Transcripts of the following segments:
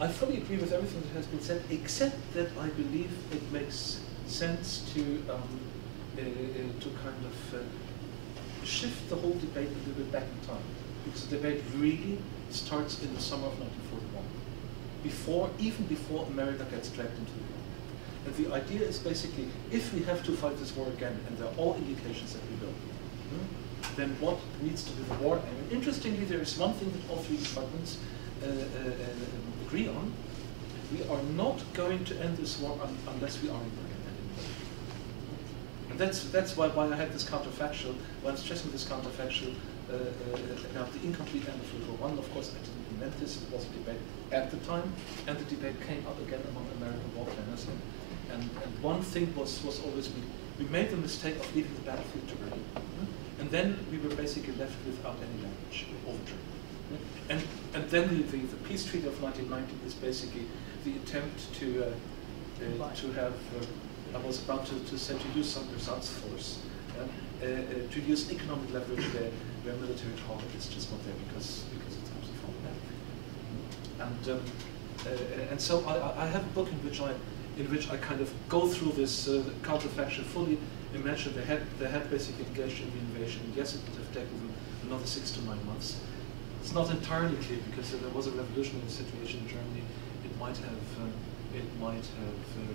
I fully agree with everything that has been said, except that I believe it makes sense to kind of shift the whole debate a little bit back in time, because the debate really starts in the summer of 1941, even before America gets dragged into the war. And the idea is basically, if we have to fight this war again, and there are all indications that we will, then what needs to be the war aim? And interestingly, there is one thing that all three departments agree on. We are not going to end this war unless we are in Berlin. And that's why I had this counterfactual, why I'm stressing this counterfactual about the incomplete end of World War I. Of course, I didn't invent this, it was a debate at the time, and the debate came up again among American war planners. And one thing was always, we made the mistake of leaving the battlefield too early. And then we were basically left without any language overture. And then the peace treaty of 1919 is basically the attempt to have, I was about to say, to use some results force, to use economic leverage where military power is just not there because it's absolutely fundamental. And so I have a book in which I kind of go through this counterfaction fully. Imagine they had basically engaged in the invasion. Yes, it would have taken them another 6 to 9 months. It's not entirely clear because there was a revolutionary situation in Germany. It might have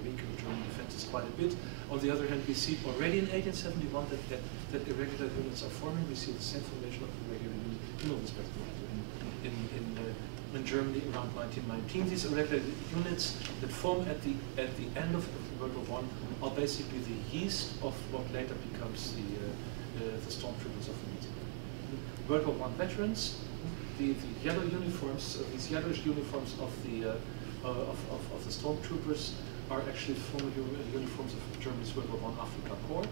weakened German defenses quite a bit. On the other hand, we see already in 1871 that irregular units are forming. We see the same formation of irregular units. You know this better in Germany around 1919. These irregular units that form at the end of World War I are basically the yeast of what later becomes the stormtroopers of the Nazi World War I veterans. The yellow uniforms, these yellowish uniforms of the stormtroopers are actually former uniforms of Germany's World War I Africa Corps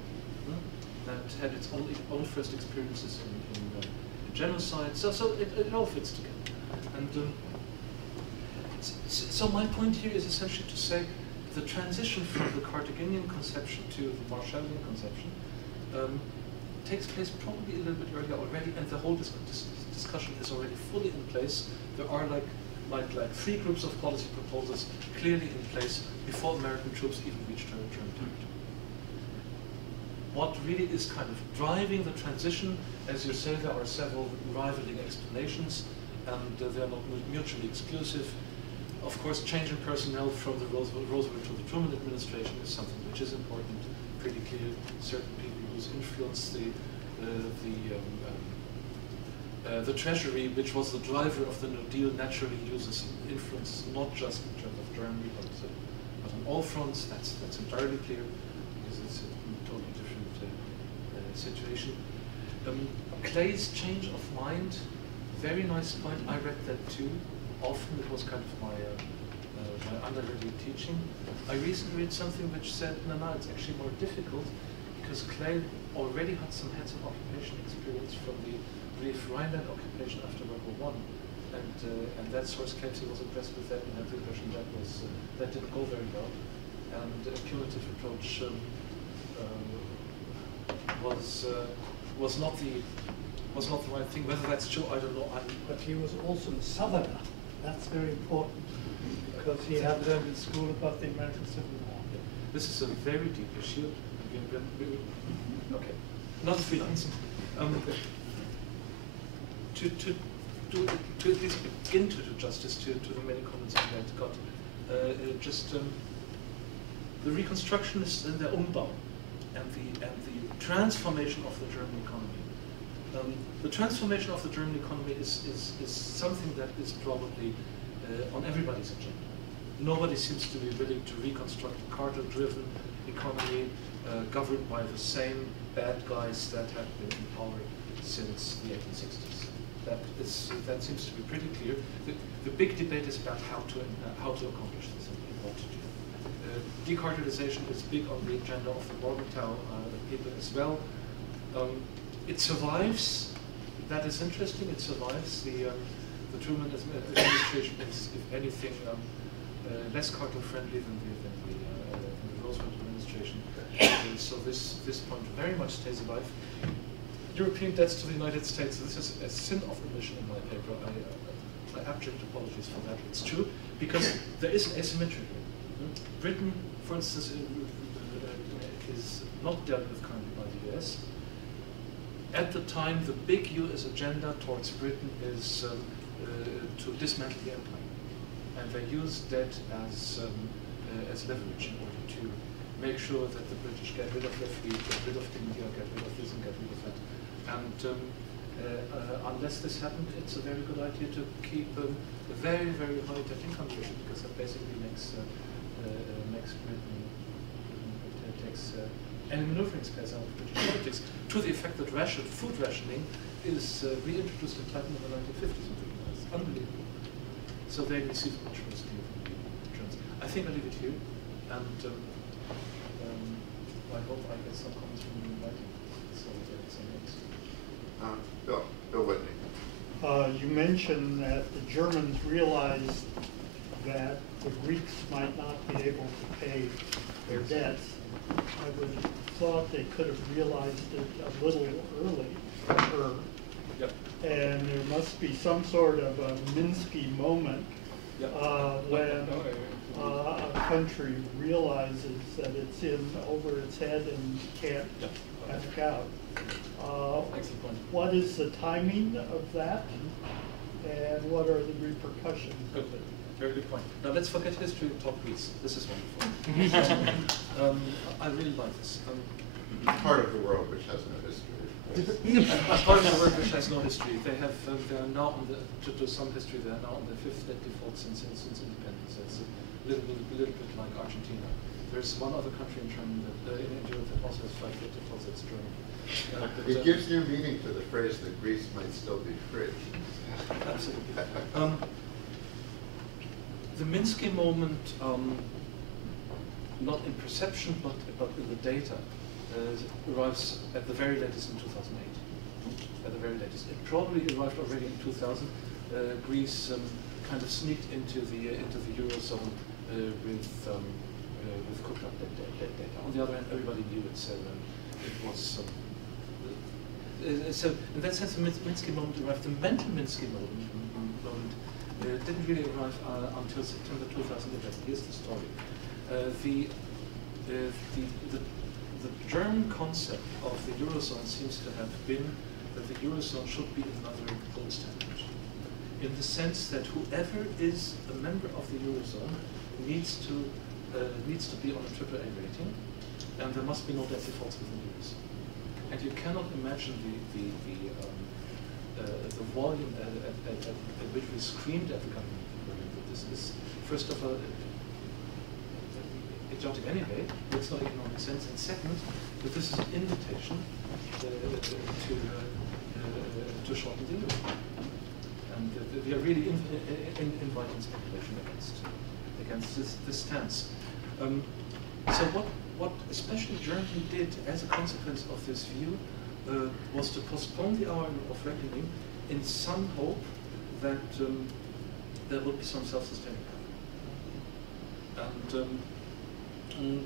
that had its own first experiences in genocide. So it all fits together. And so my point here is essentially to say the transition from the Carthaginian conception to the Marshallian conception takes place probably a little bit earlier already, and the whole discussion is already fully in place. There are like 3 groups of policy proposals clearly in place before American troops even reached German territory. What really is kind of driving the transition, as you say, there are several rivaling explanations, and they are not mutually exclusive. Of course, change in personnel from the Roosevelt to the Truman administration is something which is important, pretty clear. Certain people whose influence the Treasury, which was the driver of the New Deal, naturally uses influence not just in terms of Germany, but on all fronts. That's entirely clear because it's a totally different situation. Clay's change of mind, very nice point. I read that too. Often it was kind of my undergraduate teaching. I recently read something which said, no, it's actually more difficult because Clay already had some occupation experience from the Rhineland occupation after World War I, and that source claims he was impressed with that and had the impression that didn't go very well, and a punitive approach was not the right thing. Whether that's true, I don't know. But he was also a Southerner. That's very important because he had learned in school about the American Civil War. This is a very deep issue. Okay, another 3 lines. To at least begin to do justice to the many comments I've got, the reconstructionists in their Umbau and the transformation of the German economy. The transformation of the German economy is something that is probably on everybody's agenda. Nobody seems to be willing to reconstruct a Carter-driven economy governed by the same bad guys that have been in power since the 1860s. That seems to be pretty clear. The big debate is about how to accomplish this and what to do. Decartelization is big on the agenda of the Morgenthau people as well. It survives. That is interesting. It survives. The Truman administration is, if anything, less cartel-friendly than the Roosevelt administration. So this point very much stays alive. European debts to the United States. This is a sin of omission in my paper. My abject apologies for that. It's true. because there is an asymmetry here. Britain, for instance, is not dealt with currently by the US. At the time, the big US agenda towards Britain is to dismantle the empire. And they use that as leverage in order to make sure that the British get rid of their fleet, get rid of India, get rid of this and get rid of that. And unless this happened, it's a very good idea to keep a very, very high debt income ratio, because that basically makes Britain takes any maneuvering space out of British politics, to the effect that food rationing is reintroduced in Britain in the 1950s. It's unbelievable. So they receive much worse deal from the Germans. I think I'll leave it here, and I hope I get some comments from you in writing. So that's next. Bill Whitney. You mentioned that the Germans realized that the Greeks might not be able to pay their debts. I would have thought they could have realized it a little earlier. Yep. And there must be some sort of a Minsky moment when a country realizes that it's in over its head and can't back out. What is the timing of that, and what are the repercussions of it? Very good point. Now let's forget history and talk Greece. This is wonderful. I really like this. Part of the world which has no history. Part of the world which has no history. They have. They are now on the. To do some history, they are now on the 5th debt default since independence. It's a little bit like Argentina. There's one other country in Europe that also has 5 debt defaults. It's Germany. It gives new meaning to the phrase that Greece might still be free. Absolutely. The Minsky moment, not in perception, but in the data, arrives at the very latest in 2008. At the very latest, it probably arrived already in 2000. Greece kind of sneaked into the eurozone with cooked up that data. On the other hand, everybody knew it, so it was. So in that sense, the Minsky moment arrived. The mental Minsky moment didn't really arrive until September 2011. Here's the story. The German concept of the Eurozone seems to have been that the Eurozone should be another gold standard, in the sense that whoever is a member of the Eurozone needs to be on a AAA rating, and there must be no debt defaults within the Eurozone. And you cannot imagine the volume at which we screamed at the government that this is, first of all, idiotic anyway, makes no economic sense, and second, that this is an invitation to shorten the euro. And we are really inviting speculation against this stance. So what especially Germany did as a consequence of this view was to postpone the hour of reckoning in some hope that there would be some self-sustaining power. And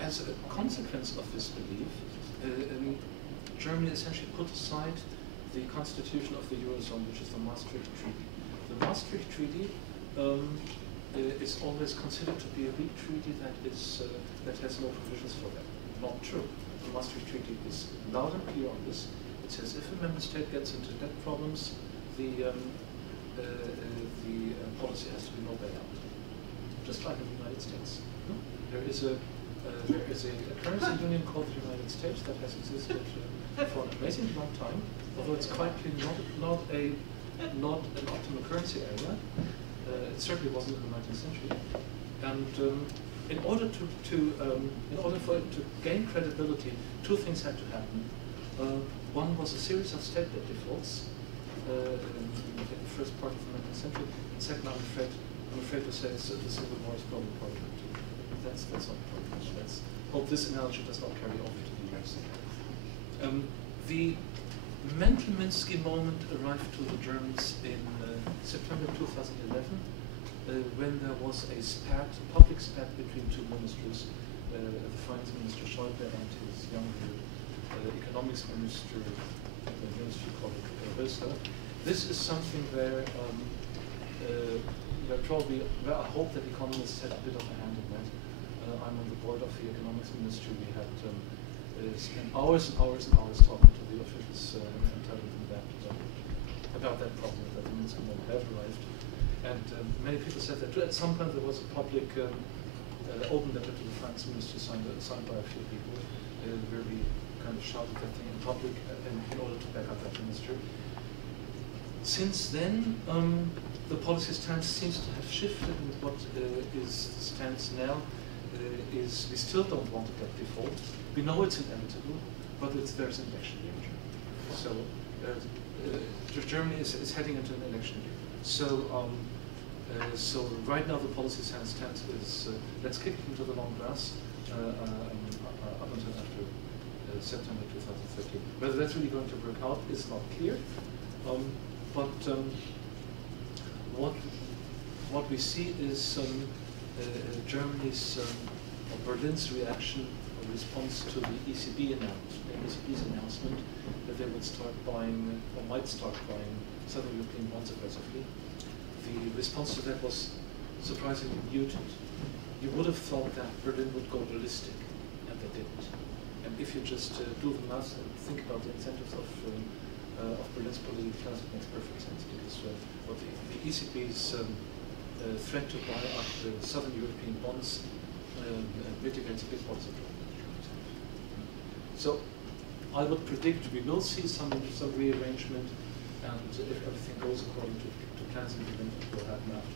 as a consequence of this belief, Germany essentially put aside the constitution of the Eurozone, which is the Maastricht Treaty. The Maastricht Treaty is always considered to be a weak treaty that has no provisions for that. Not true. The Maastricht Treaty is loud and clear on this. It says if a member state gets into debt problems, the policy has to be no bailout, just like in the United States. There is a currency union called the United States that has existed for an amazingly long time, although it's quite clearly not an optimal currency area. It certainly wasn't in the 19th century. And in order for it to gain credibility, two things had to happen. One was a series of state debt defaults in the first part of the 19th century. And second, I'm afraid to say the Civil War is probably part of it too. That's not important. Let's hope this analogy does not carry over to the US. The mental Minsky moment arrived to the Germans in September 2011, when there was a public spat between two ministers, the finance minister Schäuble and his younger economics minister, the ministry called Ritschl. This is something where I hope that economists had a bit of a hand in that. I'm on the board of the economics ministry. We had spent hours and hours and hours talking to the officials and telling them that about that problem, that the Minsk Memo had arrived. And many people said that at some point there was a public open letter to the finance ministry signed by a few people, where we kind of shouted that thing in public in order to back up that ministry. Since then, the policy stance seems to have shifted, and what is the stance now is we still don't want to get default. We know it's inevitable, but there's an election year. So Germany is heading into an election year. So right now the policy stance is let's kick it into the long grass up until after September 2013. Whether that's really going to work out is not clear. What we see is Germany's or Berlin's reaction or response to the ECB's announcement that they would start buying or might start buying Southern European bonds aggressively. The response to that was surprisingly muted. You would have thought that Berlin would go ballistic, and they didn't. And if you just do the math and think about the incentives of Berlin's political class, it makes perfect sense, because what the ECB's threat to buy up the Southern European bonds mitigates a big part of the problem. So I would predict we will see some rearrangement, and if everything goes according to plans, it will happen after